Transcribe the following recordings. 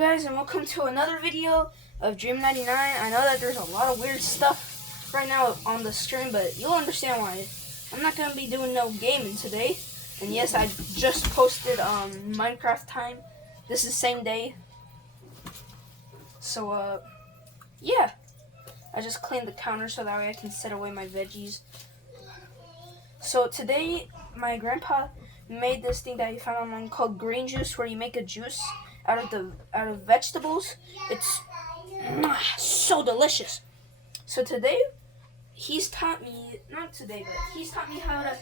Guys, and welcome to another video of Dream99. I know that there's a lot of weird stuff right now on the screen, but you'll understand why. I'm not going to be doing no gaming today. And yes, I just posted Minecraft time. This is same day. So, yeah. I just cleaned the counter so that way I can set away my veggies. So today, my grandpa made this thing that he found online called green juice, where you make a juice out of vegetables. It's so delicious. So today, he's taught me how to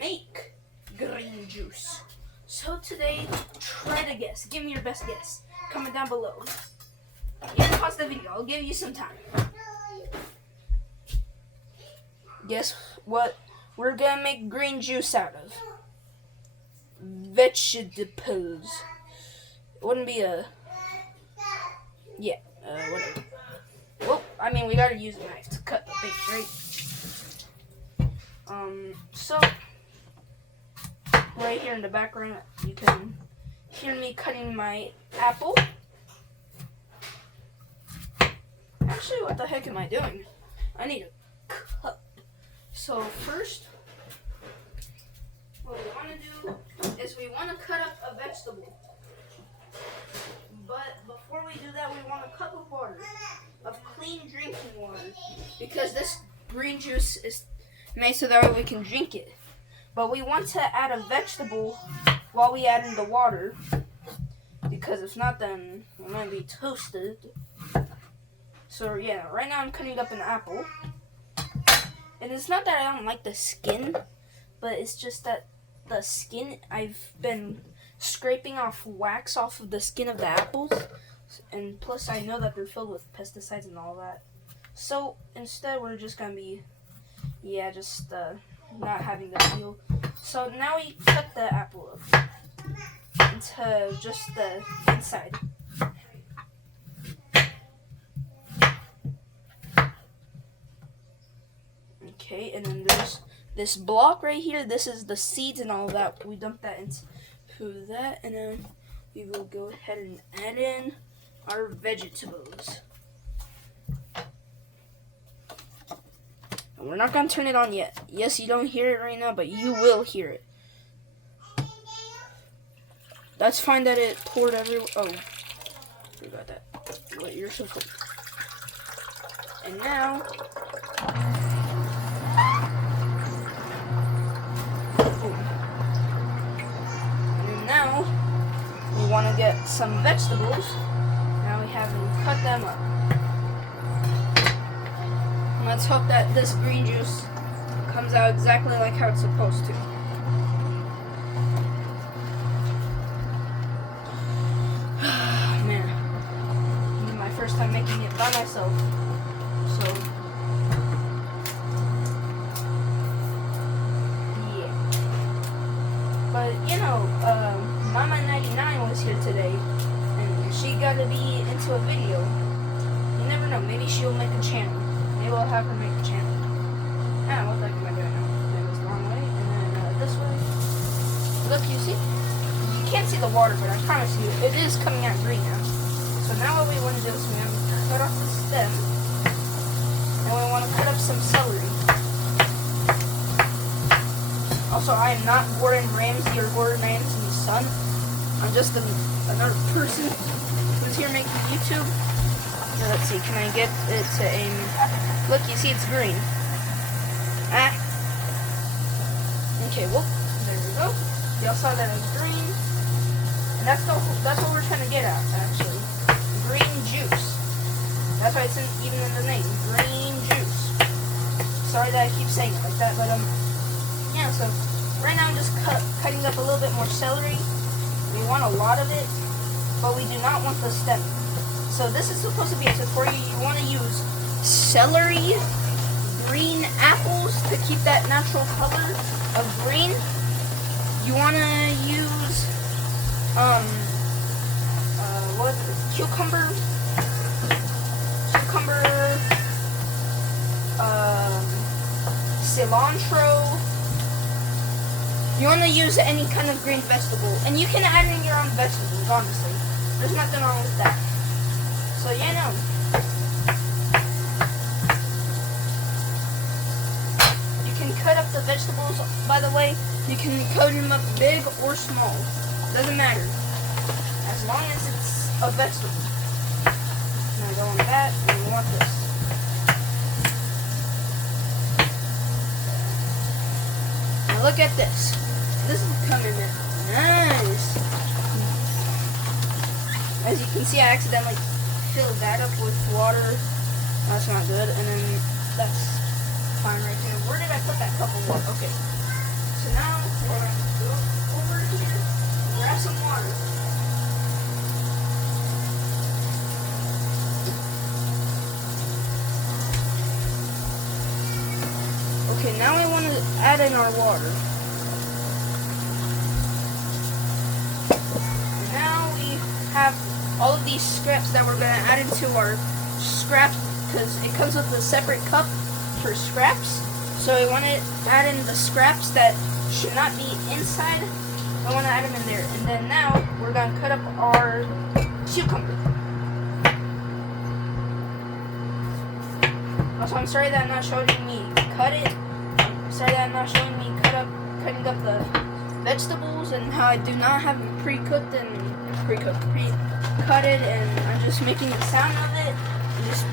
make green juice. So today, try to guess. Give me your best guess. Comment down below. You can pause the video. I'll give you some time. Guess what we're gonna make green juice out of? Vegetables. It wouldn't be whatever. Well, I mean, we gotta use a knife to cut the things, right? So, right here in the background, you can hear me cutting my apple. Actually, what the heck am I doing? I need a cup. So first, what we want to do is we want to cut up a vegetable. But before we do that, we want a cup of water, of clean drinking water, because this green juice is made so that way we can drink it. But we want to add a vegetable while we add in the water, because if not, then it might be toasted. So yeah, right now I'm cutting up an apple. And it's not that I don't like the skin, but it's just that the skin, I've been scraping off wax off of the skin of the apples, and plus I know that they're filled with pesticides and all that. So instead we're just gonna be, not having the peel. So now we cut the apple up into just the inside. Okay, and then there's this block right here. This is the seeds and all that. We dump that into that, and then we will go ahead and add in our vegetables. And we're not gonna turn it on yet. Yes, you don't hear it right now, but you will hear it. That's fine that it poured everywhere. Oh, forgot that. What you're supposed to. And now. Now, we want to get some vegetables. Now we haven't cut them up. And let's hope that this green juice comes out exactly like how it's supposed to. Man, this is my first time making it by myself. So, but Mama 99 was here today, and she got to be into a video. You never know, maybe she'll make a channel. Maybe I'll have her make a channel. What the heck am I doing now? That was the wrong way, and then this way. Look, you see? You can't see the water, but I promise you, it is coming out green now. So now what we want to do is we want to cut off the stem, and we want to cut up some celery. Also, I am not Gordon Ramsay or Gordon Ramsay's son. I'm just another person who's here making YouTube. Now, let's see, can I get it to aim? Look, you see it's green. Okay, well, there we go. Y'all saw that it's green. And that's what we're trying to get at, actually. Green juice. That's why it's even in the name. Green juice. Sorry that I keep saying it like that, but yeah, so right now I'm just cutting up a little bit more celery. We want a lot of it, but we do not want the stem. So this is supposed to be a tutorial. You want to use celery, green apples to keep that natural color of green. You want to use cucumber, cilantro. You want to use any kind of green vegetable, and you can add in your own vegetables, honestly. There's nothing wrong with that. So yeah, no. You can cut up the vegetables, by the way. You can cut them up big or small. Doesn't matter. As long as it's a vegetable. Now go on that, and we want this. Now look at this. This is coming in nice. As you can see, I accidentally filled that up with water. That's not good. And then that's fine right there. Where did I put that cup of water? Okay. So now we're going to go over here and grab some water. Okay, now I want to add in our water. And now we have all of these scraps that we're going to add into our scraps, because it comes with a separate cup for scraps. So I want to add in the scraps that should not be inside. I want to add them in there. And then now we're going to cut up our cucumber. Also, I'm sorry that I'm not showing me cut it. I'm sorry that I'm not showing me cutting up the vegetables, and how I do not have them pre-cut it, and I'm just making the sound of it, and just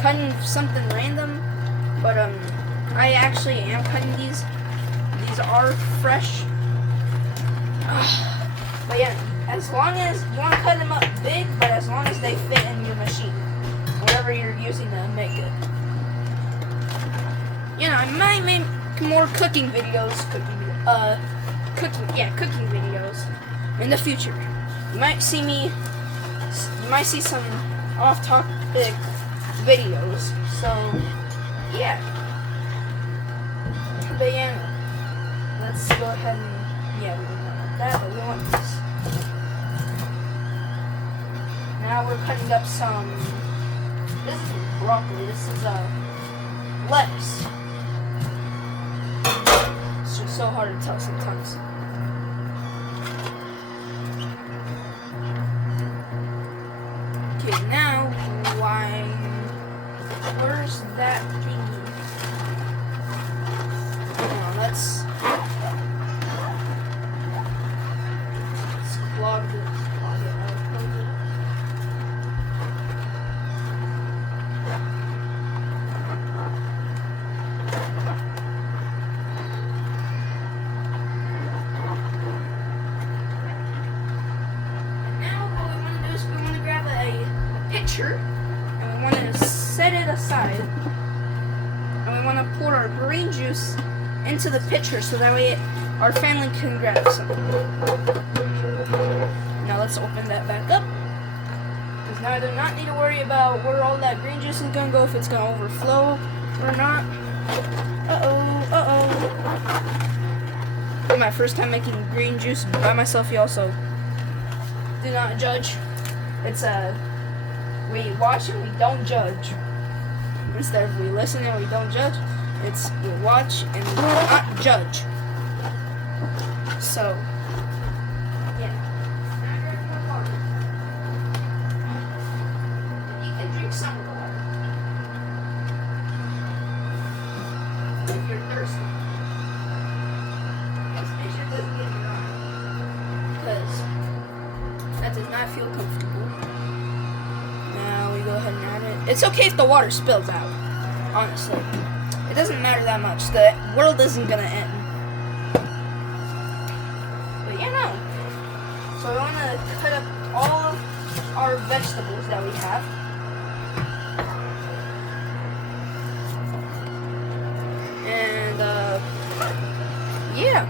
cutting something random. But I actually am cutting these. These are fresh. But yeah, as long as you want to cut them up big, but as long as they fit in your machine, whatever you're using to make it. You know, I might make more cooking videos, cooking videos in the future. You might see some off-topic videos. So, yeah. But yeah, let's go ahead and, yeah, we don't want that, but we want this. Now we're cutting up some, this is broccoli, this is lettuce. It's just so hard to tell sometimes. Okay, now, where's that thingy? Let's clog it. And we want to set it aside, and we want to pour our green juice into the pitcher so that way our family can grab some. Now let's open that back up, because now I do not need to worry about where all that green juice is going to go, if it's going to overflow or not. It's my first time making green juice by myself, y'all, so do not judge. It's we watch and we don't judge. Instead of we listen and we don't judge, it's we watch and we do not judge. So, yeah. You can drink some of the water if you're thirsty. Just make sure it doesn't get dry, because that does not feel comfortable. Go ahead and add it. It's okay if the water spills out, honestly. It doesn't matter that much. The world isn't gonna end. But yeah, no. So we want to cut up all of our vegetables that we have. And yeah.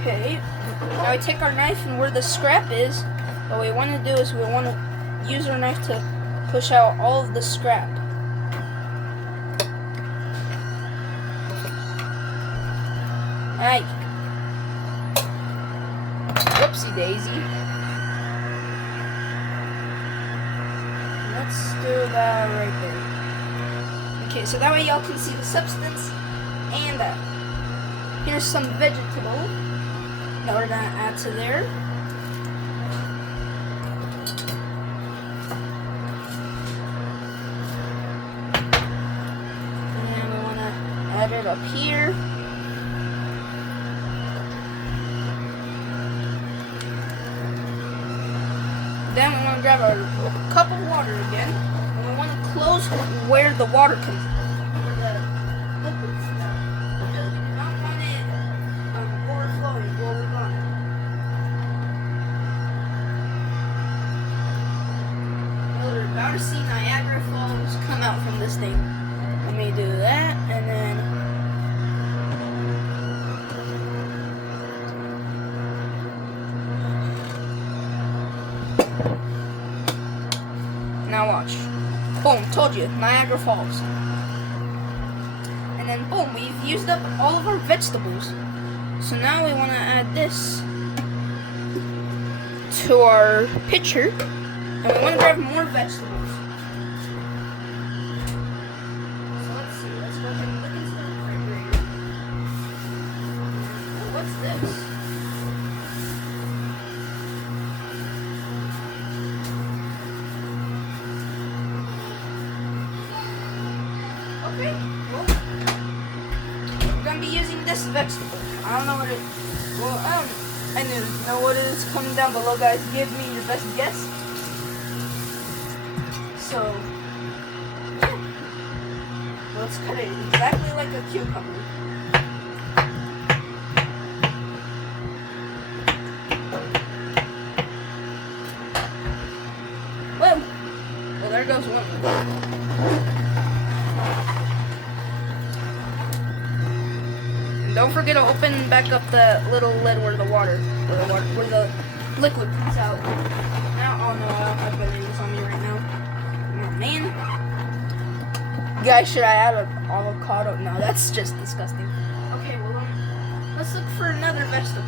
Okay, now we take our knife, and where the scrap is, what we want to do is we want to use our knife to push out all of the scrap. Alright. Whoopsie. Whoopsie daisy. Let's do that right there. Okay, so that way y'all can see the substance and that. Here's some vegetable that we're gonna add to there. And we wanna add it up here. Then we want to grab a cup of water again, and we want to close where the water comes in, where the liquids come. Because we do not want it overflowing while we're gone. We're about to see Niagara Falls come out from this thing. Let me do that, and then now watch. Boom, told you, Niagara Falls. And then boom, we've used up all of our vegetables. So now we want to add this to our pitcher. And we want to grab more vegetables. So let's see, let's go ahead and look into the refrigerator. What's this? Okay, well, we're gonna be using this vegetable. I don't know what it is. Well, I didn't know what it is. Comment down below, guys. Give me your best guess. So, yeah. Let's cut it exactly like a cucumber. Well, there goes one. Don't forget to open back up the little lid where the liquid comes out. Now, oh no, I don't have bananas on me right now. Oh man. Guys, should I add an avocado? No, that's just disgusting. Okay, well, let's look for another vegetable.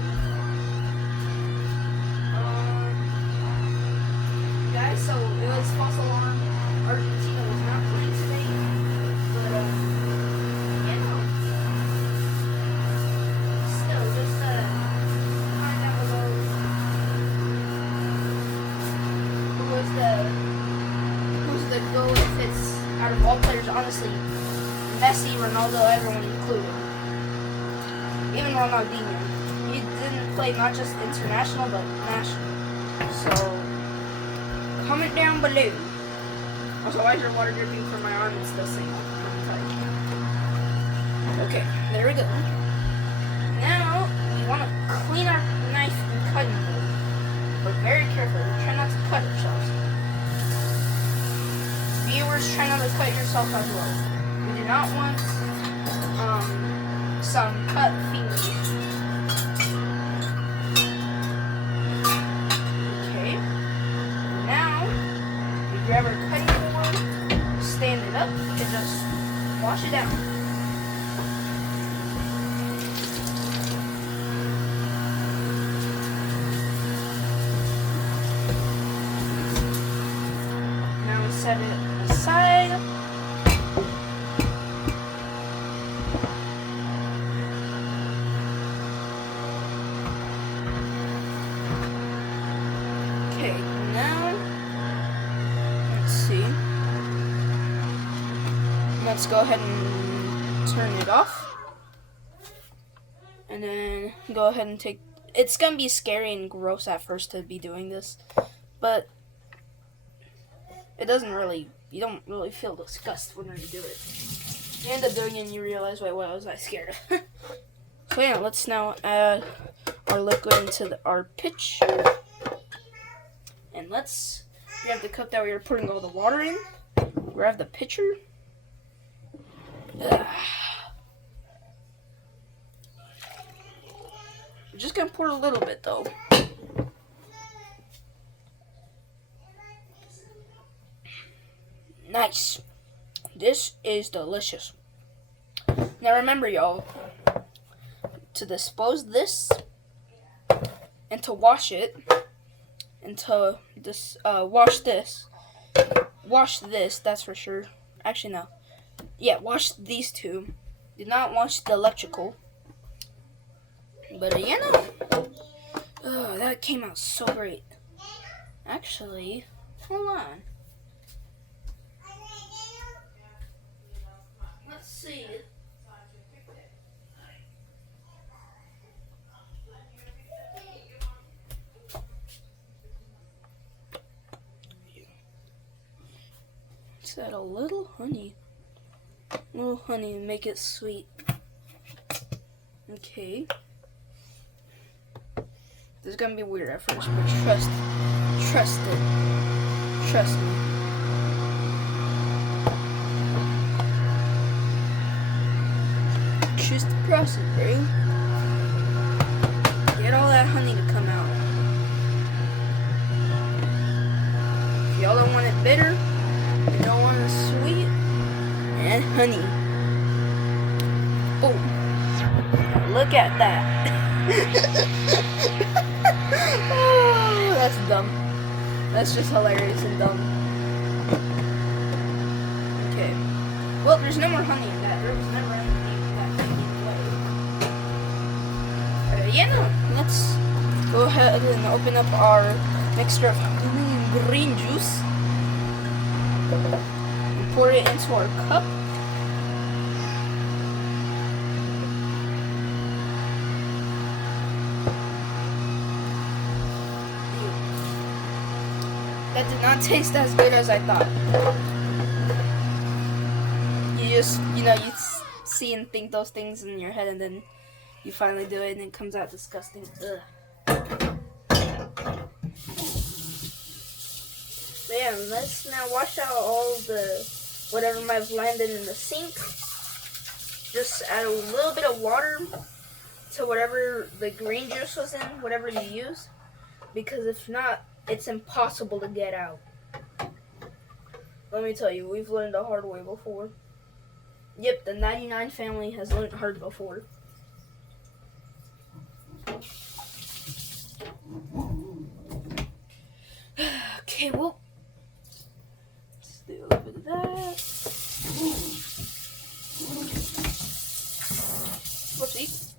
Guys, so it was false alarm. Argentina was not playing today, but who's the goal if it's out of all players, honestly, Messi, Ronaldo, everyone included. Even Ronaldinho. He didn't play not just international, but national. So, comment down below. Also, why is your water dripping from my arm? It's still sinking. Okay, there we go. Now, we want to clean our knife and cutting board. But very carefully. Try not to cut ourselves. Viewers, try not to cut yourself as well. We do not want some cut fingers. Okay. Now, we grab our cutting board, stand it up, and just wash it down. Set it aside. Okay, now let's see. Let's go ahead and turn it off. And then go ahead and take. It's gonna be scary and gross at first to be doing this, but it doesn't really, you don't really feel disgust when you do it. You end up doing it and you realize, wait, what was I scared of? So yeah, let's now add our liquid into our pitcher. And let's grab the cup that we were putting all the water in. Grab the pitcher. We're just gonna pour a little bit though. Nice. This is delicious. Now remember, y'all, to dispose this and to wash it, and to this wash this, that's for sure. Actually, no. Yeah, wash these two. Did not wash the electrical. But you know, that came out so great. Actually, hold on. Let's see. Let's add a little honey. And make it sweet. Okay. This is gonna be weird at first, but trust it. Trust me. Choose the process, bro. Get all that honey to come out. If y'all don't want it bitter, you don't want it sweet, and honey. Boom. Look at that. Oh, that's dumb. That's just hilarious and dumb. Okay. Well, there's no more honey in that. There was never anything that honey in the way. Let's go ahead and open up our mixture of honey and green juice. And pour it into our cup. That did not taste as good as I thought. You just, you see and think those things in your head, and then you finally do it, and it comes out disgusting. Ugh. So yeah, let's now wash out all the whatever might have landed in the sink. Just add a little bit of water to whatever the green juice was in, whatever you use, because if not, it's impossible to get out. Let me tell you, we've learned the hard way before. Yep, the 99 family has learned hard before. Okay, well, let's do a little bit of that. Whoopsie.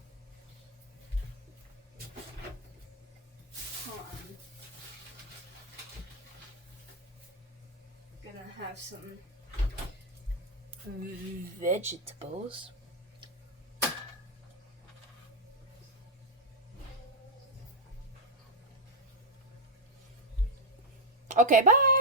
Gonna have some vegetables. Okay, bye.